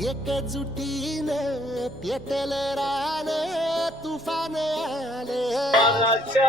एकजुटीनं पेटल रान तुफान आलं. मनाच्या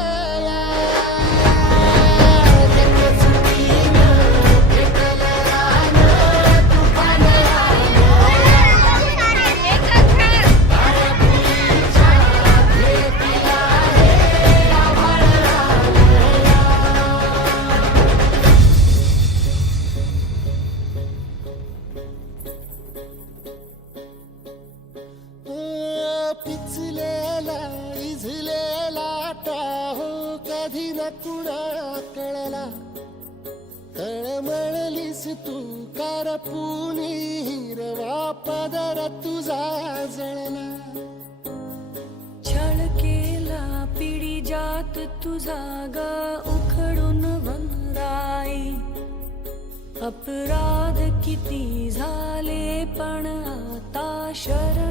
पिचलेला इजलेला टाहो कधी न कुणा कळला. तळमळलीस तू कारपुनी हिरवा पदर तुझा जळला. छळ केला पिढी जात तुझा ग उखडून वनराई. अपराध किती झाले पण आता शरण